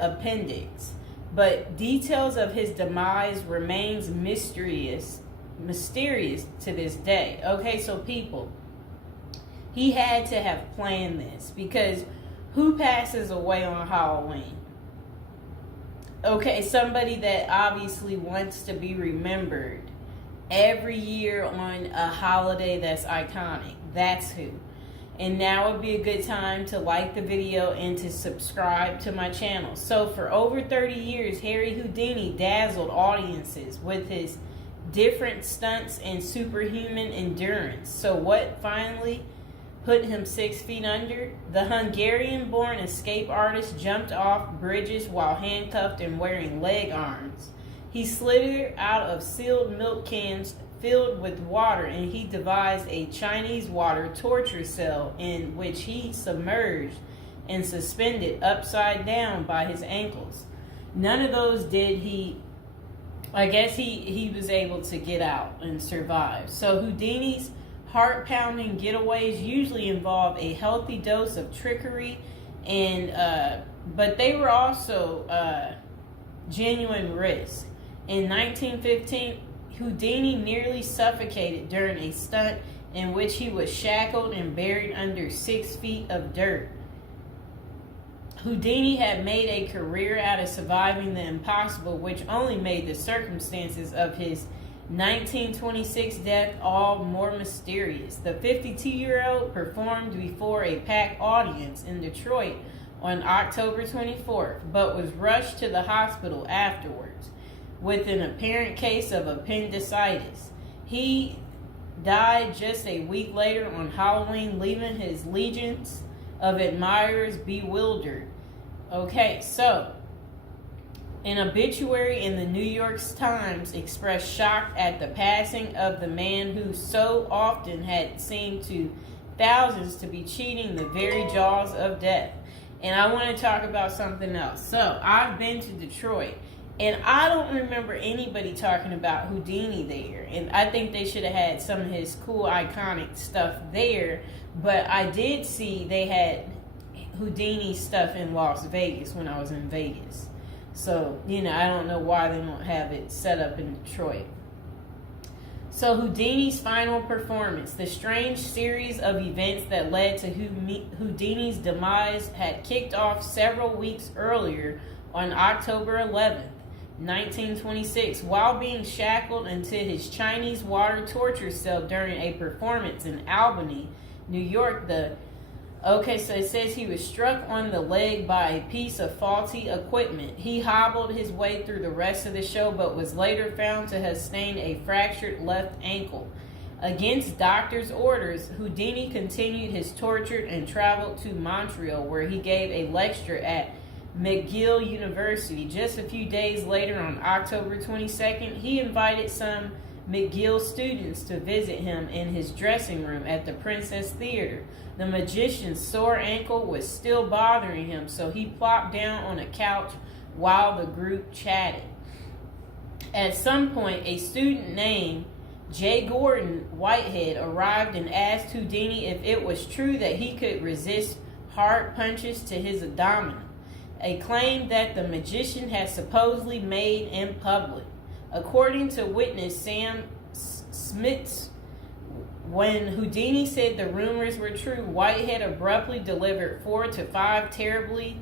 appendix, but details of his demise remains mysterious to this day. Okay, so people, he had to have planned this, because who passes away on Halloween? Okay, somebody that obviously wants to be remembered every year on a holiday that's iconic. That's who. And now would be a good time to like the video and to subscribe to my channel. So for over 30 years, Harry Houdini dazzled audiences with his different stunts and superhuman endurance. So what finally put him 6 feet under? The Hungarian-born escape artist jumped off bridges while handcuffed and wearing leg irons. He slithered out of sealed milk cans filled with water, and he devised a Chinese water torture cell in which he submerged and suspended upside down by his ankles. None of those did he. I guess he was able to get out and survive. So Houdini's heart-pounding getaways usually involve a healthy dose of trickery, and but they were also genuine risk. In 1915, Houdini nearly suffocated during a stunt in which he was shackled and buried under 6 feet of dirt. Houdini had made a career out of surviving the impossible, which only made the circumstances of his 1926 death all more mysterious. The 52-year-old performed before a packed audience in Detroit on October 24th, but was rushed to the hospital afterwards with an apparent case of appendicitis. He died just a week later on Halloween, leaving his legions of admirers bewildered. Okay, so an obituary in the New York Times expressed shock at the passing of the man who so often had seemed to thousands to be cheating the very jaws of death. And I want to talk about something else. So I've been to Detroit, and I don't remember anybody talking about Houdini there. And I think they should have had some of his cool, iconic stuff there. But I did see they had Houdini stuff in Las Vegas when I was in Vegas. So, I don't know why they don't have it set up in Detroit. So Houdini's final performance. The strange series of events that led to Houdini's demise had kicked off several weeks earlier on October 11th. 1926, while being shackled into his Chinese water torture cell during a performance in Albany, New York. So it says he was struck on the leg by a piece of faulty equipment. He hobbled his way through the rest of the show, but was later found to have sustained a fractured left ankle. Against doctors' orders, Houdini continued his torture and traveled to Montreal, where he gave a lecture at McGill University. Just a few days later, on October 22nd, he invited some McGill students to visit him in his dressing room at the Princess Theater. The magician's sore ankle was still bothering him, so he plopped down on a couch while the group chatted. At some point, a student named J. Gordon Whitehead arrived and asked Houdini if it was true that he could resist hard punches to his abdomen, a claim that the magician had supposedly made in public. According to witness Sam Smits, when Houdini said the rumors were true, Whitehead abruptly delivered 4 to 5 terribly,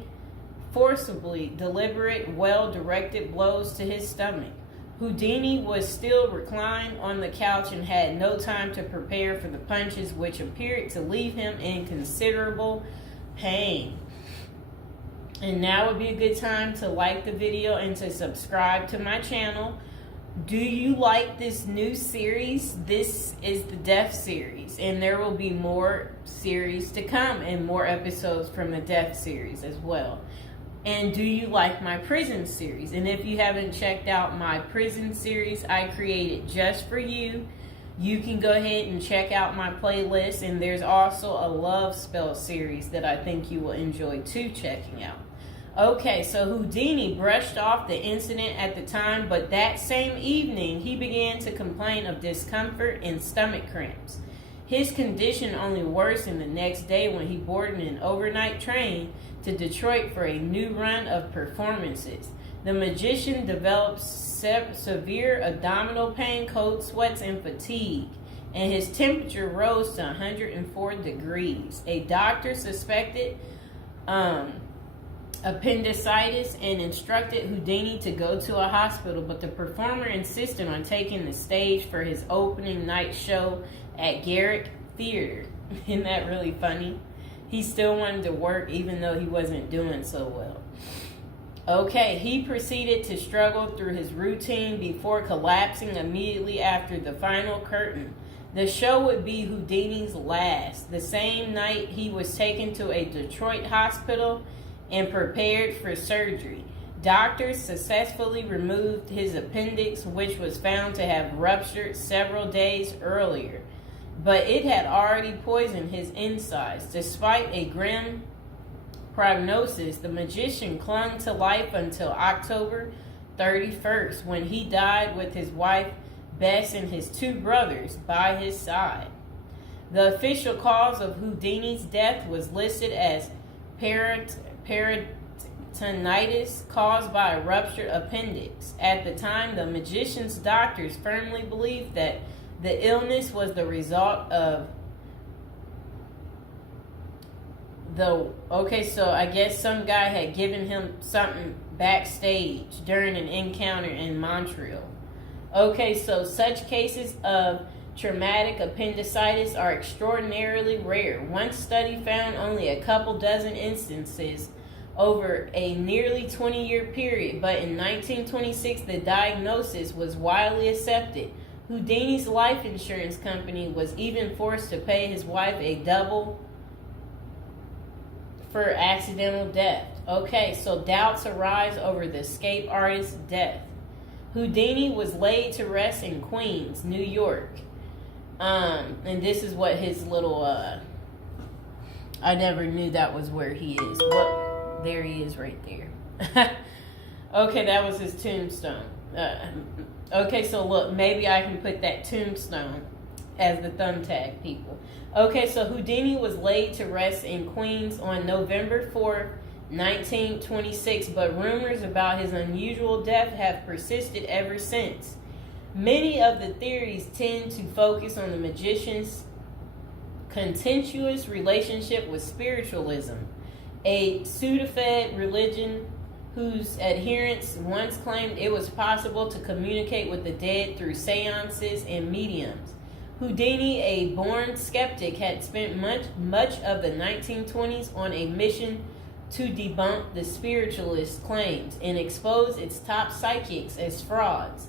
forcibly deliberate, well-directed blows to his stomach. Houdini was still reclined on the couch and had no time to prepare for the punches, which appeared to leave him in considerable pain. And now would be a good time to like the video and to subscribe to my channel. Do you like this new series? This is the Death series, and there will be more series to come and more episodes from the Death series as well. And do you like my prison series? And if you haven't checked out my prison series I created just for you, you can go ahead and check out my playlist. And there's also a love spell series that I think you will enjoy too checking out. Okay, so Houdini brushed off the incident at the time, but that same evening he began to complain of discomfort and stomach cramps. His condition only worsened the next day when he boarded an overnight train to Detroit for a new run of performances. The magician developed severe abdominal pain, cold sweats, and fatigue, and his temperature rose to 104 degrees. A doctor suspected appendicitis and instructed Houdini to go to a hospital, but the performer insisted on taking the stage for his opening night show at Garrick Theater. Isn't that really funny? He still wanted to work even though he wasn't doing so well. Okay, he proceeded to struggle through his routine before collapsing immediately after the final curtain. The show would be Houdini's last. The same night, he was taken to a Detroit hospital and prepared for surgery. Doctors successfully removed his appendix, which was found to have ruptured several days earlier, but it had already poisoned his insides. Despite a grim prognosis, the magician clung to life until October 31st, when he died with his wife Bess and his two brothers by his side. The official cause of Houdini's death was listed as peritonitis caused by a ruptured appendix. At the time, the magician's doctors firmly believed that the illness was the result of so I guess some guy had given him something backstage during an encounter in Montreal. Okay, so such cases of traumatic appendicitis are extraordinarily rare. One study found only a couple dozen instances over a nearly 20-year period, but in 1926 the diagnosis was widely accepted. Houdini's life insurance company was even forced to pay his wife a double for accidental death. Okay, so doubts arise over the escape artist's death. Houdini was laid to rest in Queens, New York. And this is what his little, I never knew that was where he is. Well, there he is right there. Okay, that was his tombstone. Okay, so look, maybe I can put that tombstone as the thumbtack, people. Okay, so Houdini was laid to rest in Queens on November 4th, 1926, but rumors about his unusual death have persisted ever since. Many of the theories tend to focus on the magician's contentious relationship with spiritualism, a pseudo-fed religion whose adherents once claimed it was possible to communicate with the dead through seances and mediums. Houdini, a born skeptic, had spent much of the 1920s on a mission to debunk the spiritualist claims and expose its top psychics as frauds.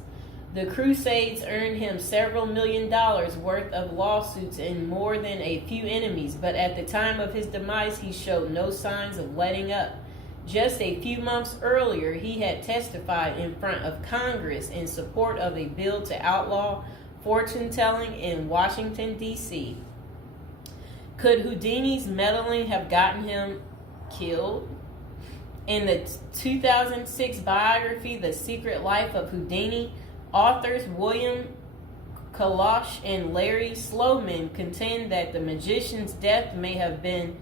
The crusades earned him several $1 million worth of lawsuits and more than a few enemies, but at the time of his demise, he showed no signs of letting up. Just a few months earlier, he had testified in front of Congress in support of a bill to outlaw fortune-telling in Washington, D.C. Could Houdini's meddling have gotten him killed? In the 2006 biography, The Secret Life of Houdini, authors William Kalash and Larry Sloman contend that the magician's death may have been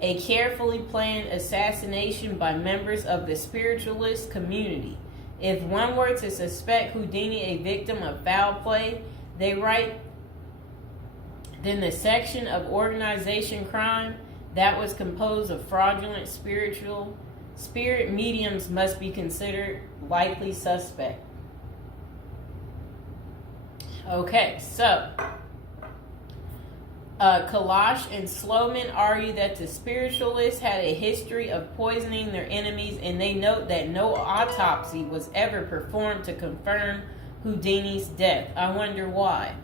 a carefully planned assassination by members of the spiritualist community. If one were to suspect Houdini a victim of foul play, they write, then the section of organization crime that was composed of fraudulent spirit mediums must be considered likely suspect. Okay, so Kalash and Sloman argue that the spiritualists had a history of poisoning their enemies, and they note that no autopsy was ever performed to confirm Houdini's death. I wonder why.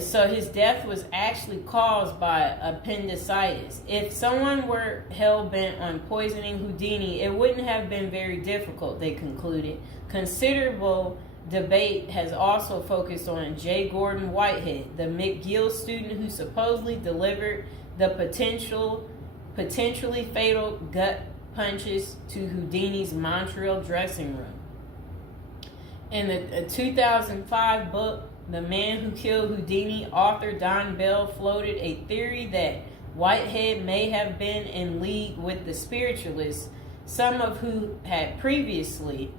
So his death was actually caused by appendicitis. If someone were hell-bent on poisoning Houdini, it wouldn't have been very difficult, they concluded. Considerable debate has also focused on J. Gordon Whitehead, the McGill student who supposedly delivered the potentially fatal gut punches to Houdini's Montreal dressing room. In the 2005 book, the man who killed Houdini, author Don Bell, floated a theory that Whitehead may have been in league with the spiritualists, some of who had previously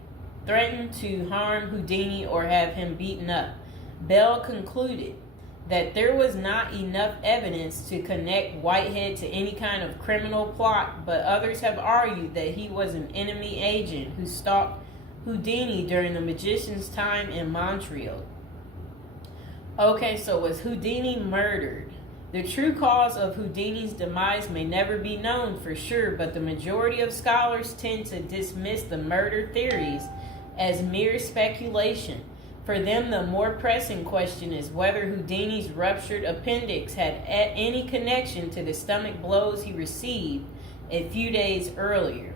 threatened to harm Houdini or have him beaten up. Bell concluded that there was not enough evidence to connect Whitehead to any kind of criminal plot, but others have argued that he was an enemy agent who stalked Houdini during the magician's time in Montreal. Okay, so was Houdini murdered? The true cause of Houdini's demise may never be known for sure, but the majority of scholars tend to dismiss the murder theories as mere speculation. For them, the more pressing question is whether Houdini's ruptured appendix had any connection to the stomach blows he received a few days earlier.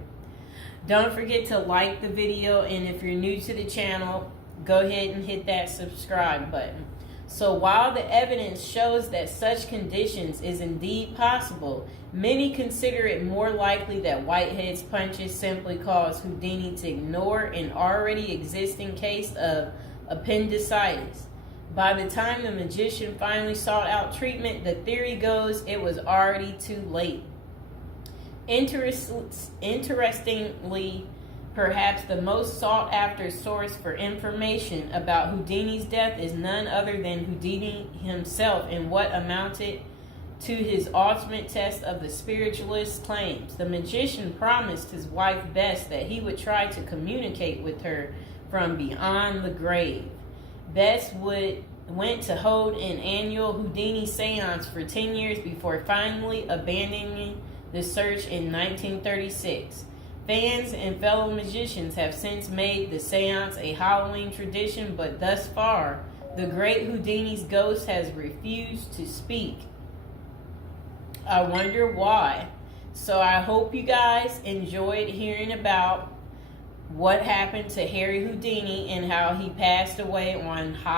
Don't forget to like the video, and if you're new to the channel, go ahead and hit that subscribe button. So while the evidence shows that such conditions is indeed possible, many consider it more likely that Whitehead's punches simply caused Houdini to ignore an already existing case of appendicitis. By the time the magician finally sought out treatment, the theory goes it was already too late. Interestingly, perhaps the most sought after source for information about Houdini's death is none other than Houdini himself in what amounted to his ultimate test of the spiritualist claims. The magician promised his wife Bess that he would try to communicate with her from beyond the grave. Bess went to hold an annual Houdini seance for 10 years before finally abandoning the search in 1936. Fans and fellow magicians have since made the seance a Halloween tradition, but thus far, the great Houdini's ghost has refused to speak. I wonder why. So I hope you guys enjoyed hearing about what happened to Harry Houdini and how he passed away on Halloween.